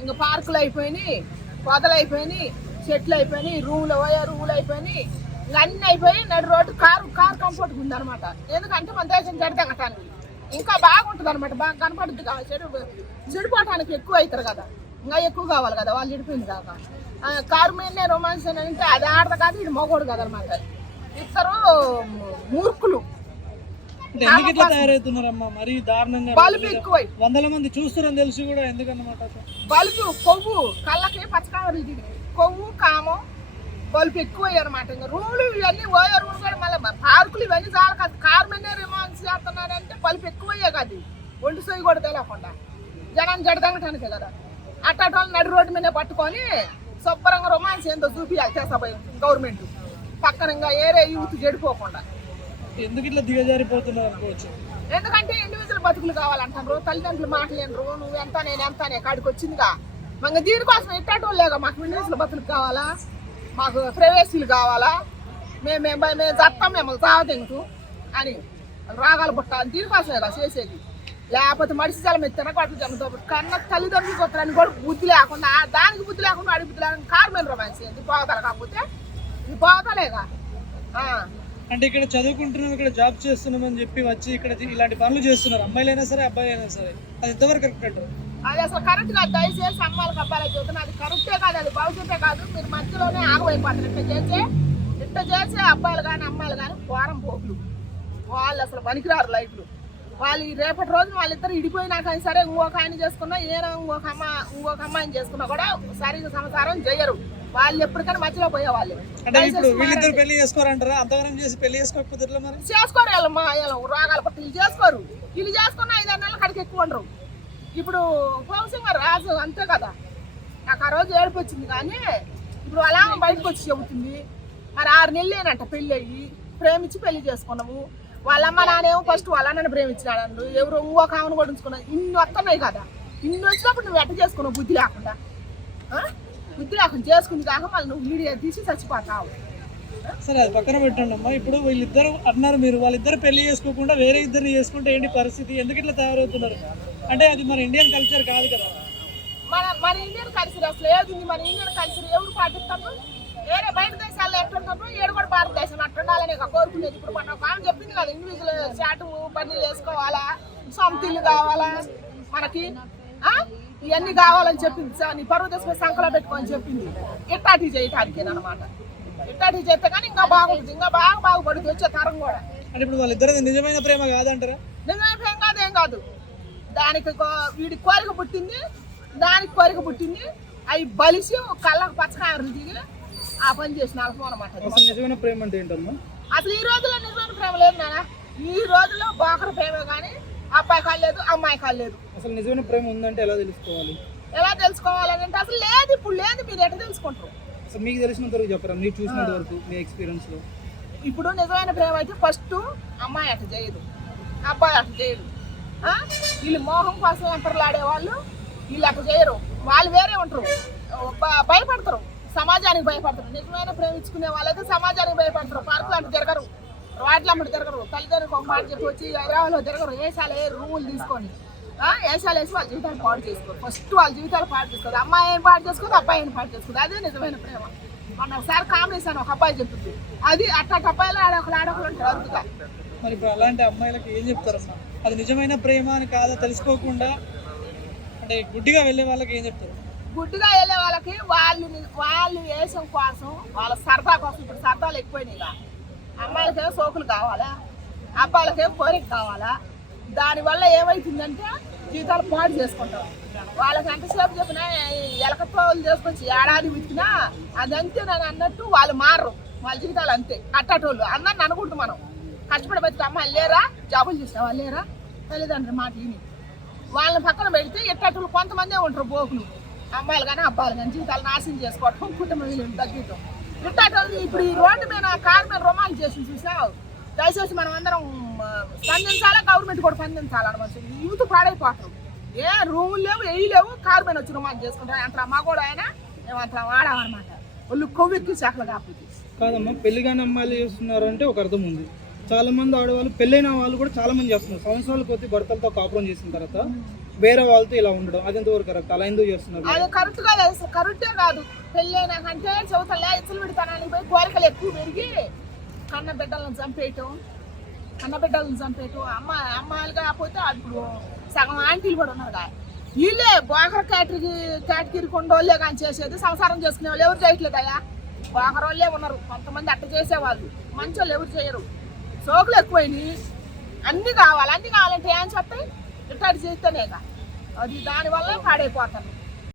ఇంకా పార్కులు అయిపోయినాయి, పొదలు అయిపోయినాయి, చెట్లు అయిపోయినాయి, రూములు అయిపోయినాయి, ఇంకా అన్నీ అయిపోయి నడు రోడ్డు కారు కంఫర్ట్ ఉందన్నమాట. ఎందుకంటే మన దేశం జడతెగటానికి ఇంకా బాగుంటుంది అనమాట, బాగా కనపడుద్ది. చెడిపోవటానికి ఎక్కువ అవుతారు కదా, ఇంకా ఎక్కువ కావాలి కదా వాళ్ళు చెడిపోయింది కాక. కారు మీదనే రొమాన్స్ అని అంటే అది ఆడదు కాదు, ఇది మగోడు కదా అనమాట. ఇద్దరు మూర్ఖులు. తయారవుతున్నారమ్మా మరి దారుణంగా. బలుపు ఎక్కువై వందల మంది చూస్తున్నారని తెలిసి కూడా ఎందుకన్నమాట బలుపు, కొవ్వు, కళ్ళకి పచ్చకావలు దిగి కొవ్వు, కామం, బలుపు ఎక్కువయ్యి అనమాట. ఇంకా రూములు ఇవన్నీ ఓయో రూములు కూడా మళ్ళీ పార్కులు ఇవన్నీ చాలా కాదు. కారు మీద రిమాన్స్ చేస్తున్నారంటే బలుపు ఎక్కువయ్యే కాదు, ఒళ్ళు సోయి కూడా తెలియకుండా జనాన్ని జడదంగటానికే కదా. అట్టటోళ్ళు నడి రోడ్డు మీద పట్టుకొని శుభ్రంగా రొమాన్స్ ఏందో చూపియాలి చేస్తాపోయి గవర్నమెంట్ పక్కన, ఇంకా ఏరే యూత్ చెడిపోకుండా. ఎందుకు ఇట్లా దిగజారిపోతున్నారు అనుకోవచ్చు. ఎందుకంటే ఇండివిజువల్ బతుకులు కావాలంటారు, తల్లిదండ్రులు మాటలేనరు, నువ్వు ఎంత నేను ఎంత అనే కాడికి వచ్చిందిగా. ఇంకా దీనికోసం ఎట్టేటోళ్ళేగా మాకు ఇండివిజువల్ బతుకులు కావాలా, మాకు ప్రైవేసీలు కావాలా, మేము చస్తాం మిమ్మల్ని చావదెంగుతూ అని రాగాలు పుట్టాలి. దీనికోసమేగా చేసేది. లేకపోతే మడిసి జలం ఎత్తిన కొట్ల జలంతో కన్నా తల్లిదండ్రులు కొత్తని కూడా బుద్ధి లేకుండా, దానికి బుద్ధి లేకుండా అడిగి బుద్ధి లేకుండా కారు మీద రొమాన్స్ ఏంటి పోగతారు. కాకపోతే ఇది పోగతలేగా. అంటే ఇక్కడ చదువుకుంటున్నాం, ఇక్కడ జాబ్ చేస్తున్నామని చెప్పి వచ్చి ఇక్కడ ఇలాంటి పనులు చేస్తున్నారు, అమ్మాయిలైనా సరే అబ్బాయిలైనా సరే. అది ఎంతవరకు కరెక్ట్? అది అసలు కరెక్ట్ కాదు. దయచేసి అమ్మాయిలకు అబ్బాయిలకు చెబుతున్నా, అది కరెక్టే కాదు, అది భవిష్యత్తే కాదు. మీరు మధ్యలోనే ఆగమైపోతారు. ఇట్ట చేసే అబ్బాయిలు కానీ అమ్మాయిలు కానీ పోరం పోకులు, వాళ్ళు అసలు పనికిరారు లైఫ్లు. వాళ్ళు రేపటి రోజున వాళ్ళిద్దరు ఇడిపోయినాక సరే ఇంకొక ఆయన చేసుకున్నా, ఇంకొక అమ్మాయిని చేసుకున్నా కూడా సరిగ్గా సంసారం చేయరు. వాళ్ళు ఎప్పటికైనా మధ్యలో పోయేవాళ్ళు. వీళ్ళిద్దరు పెళ్లి చేసుకోరంటారా? అంతగానం చేసి పెళ్లి చేసుకోకపోతే చేసుకోరు. వీళ్ళు రోగాలు పట్టి వీళ్ళు చేసుకోరు. వీళ్ళు చేసుకున్న 5-6 నెలల కడికి ఎక్కువ ఉండరు. ఇప్పుడు పౌసింగ్ రాజు అంతే కదా. నాకు ఆ రోజు ఏడుపు వచ్చింది, కానీ ఇప్పుడు అలా బయటకు వచ్చి చెబుతుంది. మరి 6 నెలలేనంట పెళ్ళి అయ్యి, ప్రేమించి పెళ్లి చేసుకున్నాము. వాళ్ళమ్మ నానేమో ఫస్ట్ వాళ్ళని ప్రేమించినాడు, ఎవరు ఇంకొక ఆమెను కూడా ఉంచుకున్నావు. ఇన్ని వస్తున్నాయి కదా, ఇన్ని వచ్చినప్పుడు నువ్వు ఎట్ట చేసుకున్నావు? బుద్ధి లేకుండా చేసుకుంది కాక మళ్ళీ నువ్వు వీడియో తీసి చచ్చిపోతావు. సరే అది పక్కన పెట్టండి అమ్మా. ఇప్పుడు వీళ్ళిద్దరు అన్నారు, మీరు వాళ్ళిద్దరు పెళ్లి చేసుకోకుండా వేరే ఇద్దరిని చేసుకుంటే ఏంటి పరిస్థితి? ఎందుకు ఇట్లా తయారవుతున్నారు? అంటే అది మన ఇండియన్ కల్చర్ కాదు కదా. మన ఇండియన్ కల్చర్ అసలు ఏది? మన ఇండియన్ కల్చర్ ఎవరు పాటిస్తాము? వేరే బయట దేశాల్లో ఎట్లుంటాము, ఏడు కూడా భారతదేశం అట్టుండాలని కోరుకునేది. ఇప్పుడు మన ఆమె చెప్పింది కదా, ఇండివిజువల్ చాటు పనులు చేసుకోవాలా, సొంత ఇల్లు కావాలా మనకి, ఇవన్నీ కావాలని చెప్పింది. నీ పరువు తీసుకుని సంకలో పెట్టుకోని చెప్పింది. ఇట్టాటి చేయటానికి అనమాట. ఇట్టాటి చేస్తే కానీ ఇంకా బాగుంటుంది, ఇంకా బాగుపడుతుంది వచ్చే తరం కూడా. అంటే ఇప్పుడు వాళ్ళిద్దరు నిజమైన ప్రేమ కాదంటారా? నిజమైన ప్రేమ కాదు, ఏం కాదు. దానికి వీడికి కోరిక పుట్టింది, దానికి కోరిక పుట్టింది. అవి బలిసి కళ్ళకు పచ్చకాయలు దిగి ఆ పని చేసిన అల్పం అనమాట. అసలు నిజమైన ప్రేమ అంటే ఏంటమ్మా? అసలు ఈ రోజుల్లో నిజమైన ప్రేమ లేదు నాన్న. ఈ రోజుల్లో బాకర ప్రేమే కానీ అబ్బాయి కాదు లేదు, అమ్మాయి కాదు లేదు. అసలు నిజమైన ప్రేమ ఉందంటే ఎలా తెలుసుకోవాలి? ఎలా తెలుసుకోవాలని అంటే అసలు లేదు, ఇప్పుడు లేదు. మీరు ఎట్లా తెలుసుకుంటారు? అసలు మీకు తెలిసినంత వరకు చెప్పరా, మీరు చూసినంత వరకు మీ ఎక్స్పీరియన్స్ లో. ఇప్పుడు నిజమైన ప్రేమ అయితే ఫస్ట్ అమ్మాయి అట్లా చేయదు, అబ్బాయి అట్లా చేయడు. వీళ్ళు మోహం కోసం ఎంపర్లాడే వాళ్ళు వీళ్ళు అట్లా చేయరు. వాళ్ళు వేరే ఉంటారు, భయపడతారు, సమాజానికి భయపడతారు. నిజమైన ప్రేమించుకునే వాళ్ళైతే సమాజానికి భయపడతారు. పార్కులు అంటే తిరగరు, రోడ్ల అమ్మటి తిరగరు, తల్లిదండ్రులకు ఒక మాట చెప్పి వచ్చి హైదరాబాద్లో తిరగరు. వేసాలు రూములు తీసుకొని వేసాలు వేసి వాళ్ళ జీవితాలు పాడు చేసుకోరు. ఫస్ట్ వాళ్ళ జీవితాలు పాడు చేసుకోదు. అమ్మాయి ఏం పాడు చేసుకోదు, అబ్బాయి ఏం పాడు చేసుకోదు. అదే నిజమైన ప్రేమ. మొన్న ఒకసారి కాంబినేషన్ ఒక అబ్బాయి చెప్తుంది, అది అట్లా అబ్బాయిలు ఆడొకరు ఉంటారు అరుదుగా. మరి ఇప్పుడు అలాంటి అమ్మాయిలకు ఏం చెప్తారమ్మా? అది నిజమైన ప్రేమ అని కాదా తెలుసుకోకుండా అంటే గుడ్డిగా వెళ్ళే వాళ్ళకి ఏం చెప్తారు? గుడ్డిగా వెళ్ళే వాళ్ళకి వాళ్ళు వేషం కోసం, వాళ్ళ సరదా కోసం. ఇప్పుడు సరదాలు ఎక్కువైనాయిగా. అమ్మాయిలకేమో సోకులు కావాలా, అబ్బాయిలకేమో కోరిక కావాలా. దానివల్ల ఏమవుతుందంటే జీవితాలు పాడు చేసుకుంటారు. వాళ్ళకి ఎంతసేపు చెప్పినా ఎలకతోలు చేసుకొచ్చి ఏడాది విచ్చినా అదంతే నేను అన్నట్టు వాళ్ళు మారరు. వాళ్ళ జీవితాలు అంతే. అట్టటోళ్ళు అందరిని అనుకుంటాం మనం. కష్టపడి బతికి అమ్మాయిలు లేరా, జాబులు చేసిన వాళ్ళు లేరా, తల్లిదండ్రులు మాట విని వాళ్ళని పక్కన పెడితే ఎట్టటోళ్ళు కొంతమందే ఉంటారు బోకులు. అమ్మాయిలు కానీ అబ్బాయిలు కానీ జీవితాలు నాశనం చేసుకోవటం, కుటుంబ విలువలు తగ్గించడం. ఇట్టటోళ్ళు ఇప్పుడు ఈ రోడ్డు మీద కారు మీద రొమాన్స్ చేసి చూసావు. దయచేసి మనం అందరం స్పందించాలా, గవర్నమెంట్ కూడా స్పందించాలన్నమాట. యూత్ పాడైపోతారు. ఏ రూములు లేవు, ఏ లేవు, కారు మీద వచ్చి రొమాన్స్ చేసుకుంటారు. అంత మా కూడా ఆయన మేమంతా వాడామన్నమాట. వాళ్ళు కొవ్వెక్కి చేకలు కాకపోతే కాదమ్మా. పెళ్లి కానీ అమ్మాయిలు చేస్తున్నారు అంటే ఒక అర్థం ఉంది. చాలా మంది ఆడవాళ్ళు, పెళ్ళైన వాళ్ళు కూడా చాలా మంది చేస్తున్నారు. సంవత్సరాల కొద్ది భర్తలతో కాపురం చేసిన తర్వాత వేరే వాళ్ళతో ఇలా ఉండడం అది ఎంతవరకు కరెక్ట్? అలా ఎందుకు చేస్తున్నారు? అది కరెక్ట్ కాదు, అసలు కరెక్టే కాదు. పెళ్ళైనాకంటే చెబుతలే ఇచ్చలు పెడతానానికి పోయి కోరికలు ఎక్కువ పెరిగి కన్న బిడ్డలను చంపేయటం, అమ్మాయిలు కాకపోతే ఇప్పుడు సగం ఆంటీలు కూడా ఉన్నారు కదా, వీళ్ళే బోకర కేటగిరీ కొండోళ్ళే కానీ చేసేది, సంసారం చేసుకునే వాళ్ళు ఎవరు చేయట్లేదయా. బోకర వాళ్ళే ఉన్నారు కొంతమంది, అట్ట చేసేవాళ్ళు. మంచి వాళ్ళు ఎవరు చేయరు. సోకులు ఎక్కువైనాయి, అన్నీ కావాలంటే ఏం చెప్పి ఇట్లా చేస్తేనేగా అది దానివల్ల పాడైపోతాను.